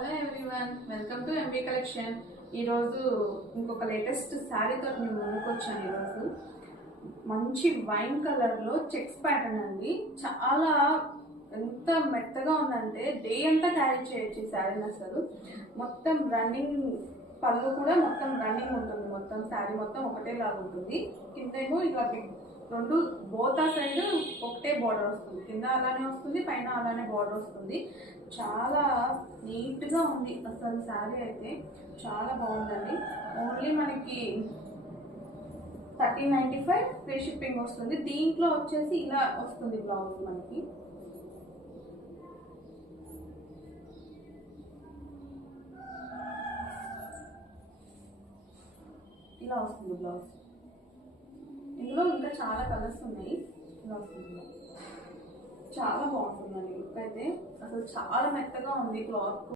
Hello everyone, welcome to MB collection. ఈరోజు ఇంకొక latest శారీతో నేను ముందుకు వచ్చాను. ఈరోజు మంచి వైన్ కలర్లో చెక్స్ ప్యాటర్న్ అండి. చాలా ఎంత మెత్తగా ఉందంటే డే అంతా క్యారీ చేయొచ్చు ఈ శారీని. అసలు మొత్తం రన్నింగ్ పళ్ళు కూడా మొత్తం రన్నింగ్ ఉంటుంది. మొత్తం శారీ మొత్తం ఒకటేలాగా ఉంటుంది. కిందేమో ఇట్లా రెండు బోతా సైడ్ ఒకటే బార్డర్ వస్తుంది. కింద అలానే వస్తుంది, పైన అలానే బార్డర్ వస్తుంది. చాలా నీట్గా ఉంది అసలు శారీ అయితే. చాలా బాగుందండి. ఓన్లీ మనకి 1395 ఫ్రీ షిప్పింగ్ వస్తుంది. దీంట్లో వచ్చేసి ఇలా వస్తుంది బ్లౌజ్. మనకి ఇలా వస్తుంది బ్లౌజ్. ఇందులో ఇంకా చాలా కలర్స్ ఉన్నాయి. ఇలా వస్తుంది. చాలా బాగుంటుందండి లుక్ అయితే. అసలు చాలా మెత్తగా ఉంది క్లాత్.